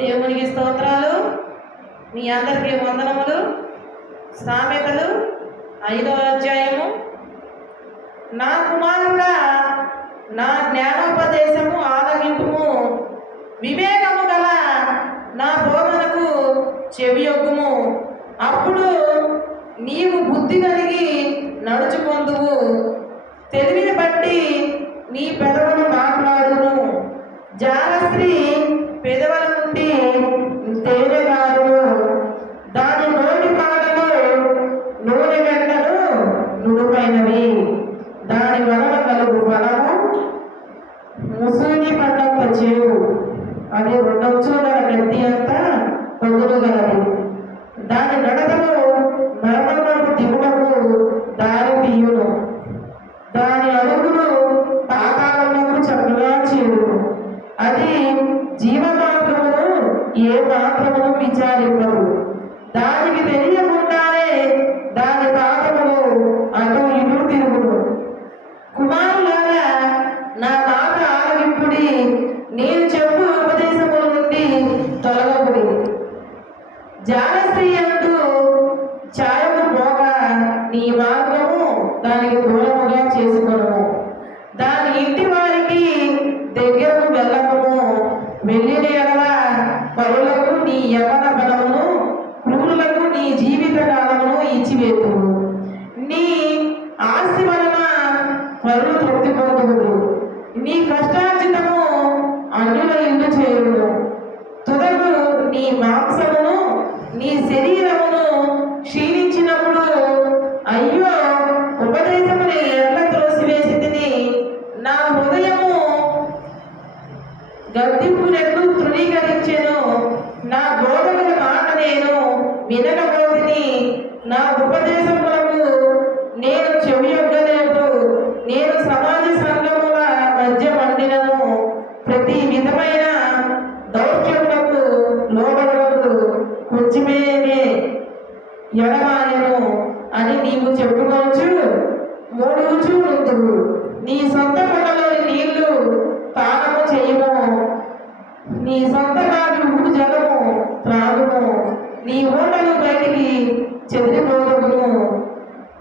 దేవునికి స్తోత్రాలు. మీ అందరికీ వందనములు. సామెతలు 5వ అధ్యాయము. నా కుమారుడా, నా జ్ఞానోపదేశము ఆలకింపుము, వివేకము గల నా బోధనకు చెవియొగ్గుము. అప్పుడు నీవు బుద్ధి కలిగి నడుచుకొందువు. తెలివిని బట్టి నీ పెదవులు మాట్లాడును. జారస్త్రీ పెదవుల నుండి తేనె కారును. దాని నోటి పాటలు నూనె గంటలు నుడుపైనవి. దాని వలన కలుగు ఫలము ముసూని పండంత చేవు. అది 2 అంచుల గట్టి అంతా పొదులు గలది. దాని నడకలు మరణమునకు దిగుటకు దారి తీయును. దాని అడుగులు పాతాళమునకు చక్కగా చేరును. అది జీవమాత్రమును ఏ మాత్రమును విచారింపదు. దానికి తెలియకుండానే దాని పాదములు అటు ఇటు తిరుగును. కుమారులారా, నా మాట ఆలకింపుడి. నేను చెప్పు ఉపదేశముల నుండి తొలగకుడి. జారస్త్రీ అంటూ ఛాయము పోగా నీ మార్గము దానికి దూరముగా చేసుకొను. దాని ఇంటి వారికి దగ్గరకు వెళ్ళకము. వెళ్ళిన ఎడల పరులకు నీ యవ్వన బలమును, క్రూరులకు నీ జీవిత కాలమును ఇచ్చివేతువు. నీ ఆస్తి వలన పరులు తృప్తి పొందుదురు. నీ కష్టార్జితము అన్యుల ఇల్లు చేరును. తుదకు నీ మాంసమును నీ శరీరమును క్షీణించినప్పుడు అయ్యో, ఉపదేశముని ఎట్లా త్రోసివేసింది. నా హృదయము గద్దింపునెట్లు తృణీకరించెను. నా బోధకుల మాట నేను వినకపోతిని. నా ఉపదేశములకు నేను చెవియొగ్గలేదు. నేను సమాజ సంఘముల మధ్య మండినను. ప్రతి విధమైన దౌర్జన్యములకు లోబడకు కొంచెమేనే ఎడమాయను అని నీవు చెప్పుకోవచ్చు. 3 రుజువులుందువు. నీ సొంత కొండలోని నీళ్లు పానము చేయము. నీ సొంత కాదు జలము త్రాగుము. నీ ఓటలు బయటికి చెదిరిపోదును.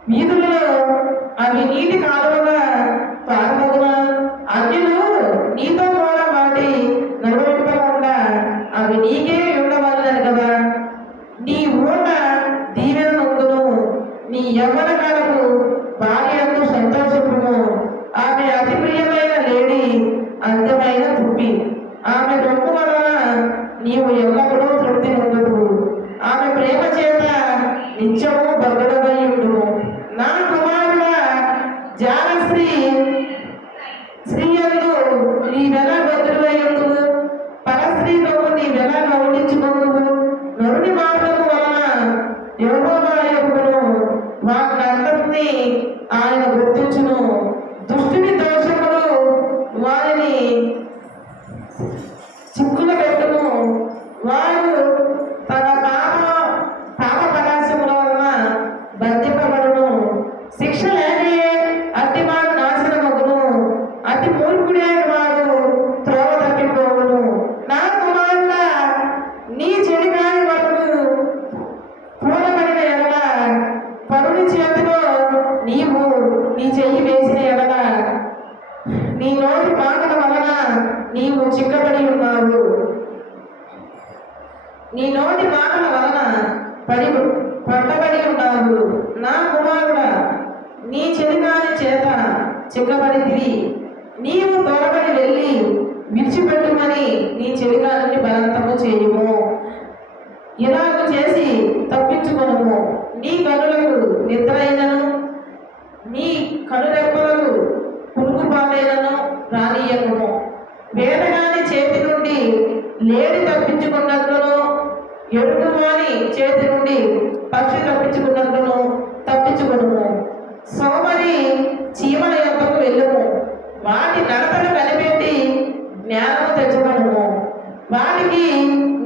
వీధులలో అవి నీటి కాలువగా పారమగునా? అన్యులు నీతో కూడా వాటి నడవకుండా అవి నీకే ఉండవలనని కదా. నీ ఓట దీవెన నొందును. నీ యవ్వన కాలము భార్యకు సంతోషమును. ఆమె అతి ప్రియమైన లేడి, అందమైన తుప్పి. ఆమె రొమ్ము వలన నీవు ఎల్లప్పుడూ తృప్తి నొందుదు. ఆమె ప్రేమ చేత నిత్యము బద్దడమై ఉండును. నా కుమారుడా, జారస్త్రీ స్త్రీయందు నీవెలా బద్దుడై ఉండువు. పరస్త్రీతో నీవెలా గౌరవించుకుందువు. నరుని మార్గము వలన యెహోవా యొప్పును. వారినందరినీ ఆయన గుర్తించును. దుష్టుని దోషములు వారిని చిక్కుల పెట్టును. వారు తన పాప పరాశముల వలన బంధింపబడును. శిక్ష లేని అతివాడు నాశనమగును. అతి మూర్ఖుడే వాడు త్రోవ తప్పిపోవును. నా కుమారుడా, నీ చెడికాని వరకు పూలబడిన ఎడల, పరుని చేతిలో నీవు నీ చెయ్యి వేసిన ఎడల, నీ నోటి మాటల వలన నీవు చిక్కబడి ఉన్నావు. నీ నోటి మాటల వలన పట్టబడి ఉన్నావు. నా కుమారుడా, నీ చెలికాని చేత చిక్కబడితివి. నీవు త్వరబడి వెళ్ళి విడిచిపెట్టుమని నీ చెలికాని బలవంతము చేయుము. ఇలాగ చేసి తప్పించుకొనుము. నీ కనులకు నిద్ర అయినను, నీ కనురెప్పలకు పురుగుపాలైనను రానియకుము. వేటగాని చేతి నుండి లేడి తప్పించుకున్నట్లును, ఎడుగువాని చేతి నుండి పక్షి తప్పించుకున్నట్లును తప్పించుకొనుము. సోమరి చీమల యొక్కకు వెళ్ళుము. వాటి నడతను కనిపెట్టి జ్ఞానము తెచ్చుకొనుము. వాటికి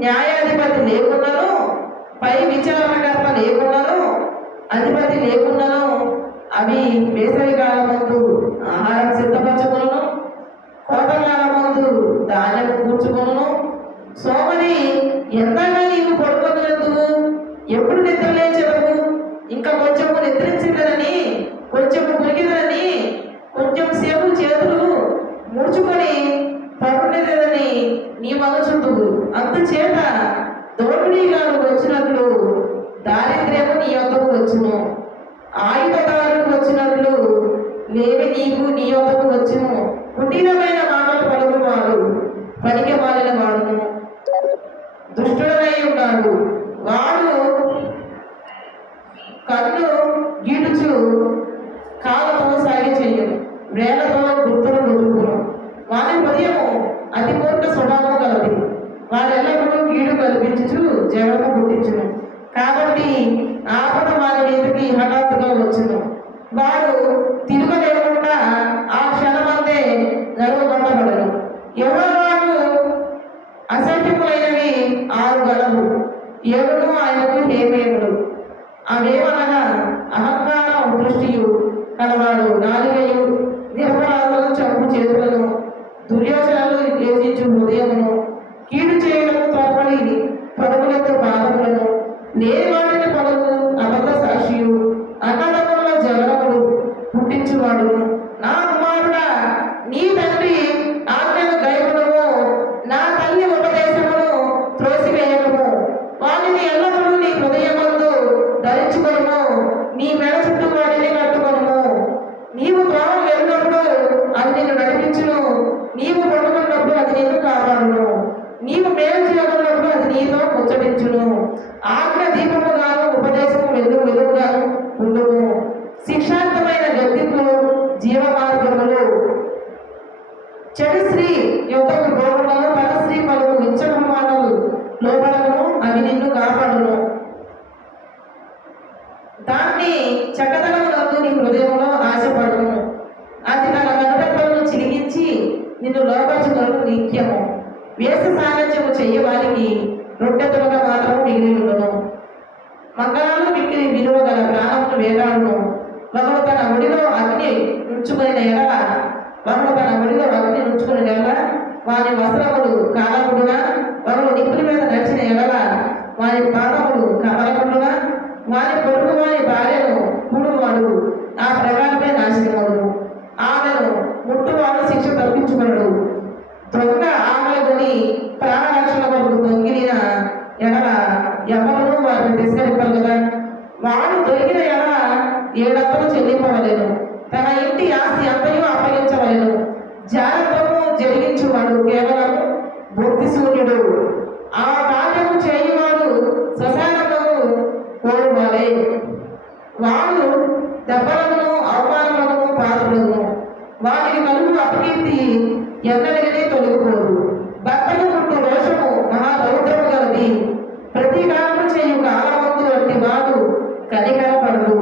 న్యాయాధిపతి లేకున్నను, పై విచారణకర్త లేకున్నను, అధిపతి లేకున్నను అవి వేసవి కాలమందు ఆహారం సిద్ధపరచుకొనును. కోటకాలమందు ధాన్యము కూర్చుకొనును. సోమరి ఎందాక నీవు పడుకోగలదు, ఎప్పుడు నిద్ర లేచదవు? ఇంకా కొంచెము నిద్రించలేదని, కొంచెము మురిగిదని, కొంచెం సేపు చేతులు ముడుచుకొని పడుకునేదని నీ మనసుందువు. అందుచేత దోపిడీగాడు వచ్చినట్లు దారిద్ర్యము నీ యొద్దకు వచ్చును, ఆయుధదారుడు వచ్చినట్లు లేవి నీకు నీ యొద్దకు వచ్చును. కుటీరమైన మాటలు పలుకువాడు పనికి మాలిన వాడును, దుష్టుడనై ఉన్నాడు. వాడు కన్ను గీడుచు కాలతో సాగి చెయ్యను, వేలతో గుర్తులు వదులుకును. వారి హృదయము అతి మూర్ఖ స్వభావం కలది, వారెల్లప్పుడూ గీడు కల్పించుచు జగము పుట్టించును. కాబట్టి ఆపద వారి మీదకి హఠాత్తుగా వచ్చును, వాడు తిరగలేకుండా ఆ క్షణమందే గర్వపడబడను. యెహోవాకు అసహ్యములైనవి 6 గలవు, 7 ఆయనకు హేమేములు. అవేమనగా అహంకార దృష్టియు కలవాడు, నాలుగయు, నిరపరాధులను చంపు చేతులను, దుర్యోచనలు యోచించు హృదయమును, కీడు చేయడం తోపడి పరుగులతో పాదములను, లేనివాటిని పలుకు అబద్ధ సాక్షియు, అన్నదమ్ముల జగడములు పుట్టించువాడును. నా కుమారుడా, నీ తండ్రి ఆజ్ఞను గైకొనుము, నా తల్లి ఉపదేశమును త్రోసివేయకము. వాటిని ఎల్లప్పుడూ నీ హృదయమందు ధరించుకొనుము, నీ మెడ చుట్టూ వాటిని కట్టుకొనుము. నీవు త్రోవ వెళ్ళినప్పుడు అది నిన్ను నడిపించును, నీవు పడుకున్నప్పుడు అది నిన్ను కాపాడును, నీవు మేలు చేయకున్నప్పుడు అది నీతో ముచ్చటించును. ఆజ్ఞ దీపముగాను ఉపదేశము వెలుగుగాను ఉండును. శిక్షార్థమైన గద్దింపులు జీవ మార్గములు. చెడు స్త్రీ యొద్దకు పోవడము, పర స్త్రీ పలుకు ఇచ్చట మాటలు లోపడము, అవి నిన్ను కాపాడును. దాన్ని చక్కదనమునందు నీ హృదయంలో ఆశపడును, అది తన కనురెప్పలను చిలిగించి నిన్ను లోపరచుకొను నిత్యము. వేష సాంగత్యము చెయ్యవారికి రొట్టెతులుగా మాత్రము మిగిలి ఉండును. మంగళాలు మిక్కిలి విలువ గల ప్రాణమును వేగాడును. ఒకడు తన ఒడిలో అగ్ని ఉంచుకుని ఎడల, వారి వస్త్రములు కాలకుండునా, ఒకడు నిప్పుల మీద నడిచిన ఎడల వారి పాదములు కదలకుండునా, వారి పొరుగు వారి భార్యను కూడువాడు ఆ ప్రకారమే నాశనమవును, ఆమెను ముట్టువాడు శిక్ష తప్పించుకున్నాడు. దొంగ ఆమెని ప్రాణరక్షణ కొరకు దొంగిలిన ఎడల ఎవరు వారిని తిరస్కరింపరు కదా. వాడు దొరికిన ఎడల 7 చెల్లింపవలెను, తన ఇంటి ఆస్తి అంతయు అప్పగించవలెను. జాగ్రత్తము జరిగించువాడు కేవలం బుద్ధిశూన్యుడు, ఆ కార్యము చేయువాడు శ్మశానములకు పోడువాడే. వాడు దెబ్బలను అవమానములను పాత్రలను, వాటికి కలుగు అపకీర్తి ఎన్నడిగానే తొలగిపోదు. భక్తులు పుట్టు రోషము మహారౌద్రము గలది, ప్రతీకారము చేయు కాలమందు వంటి వాడు కనికరపడడు.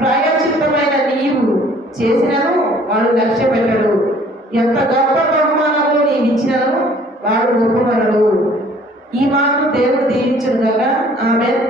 ప్రాయశ్చిత్తమైన నీవు చేసినను వాడు లక్ష్య పెట్టడు, ఎంత గొప్ప బహుమానములు నీవిచ్చినను వాడు ఒప్పుకొనడు. ఈ మాటను దేవుడు దీవించును గాక. ఆమేన్.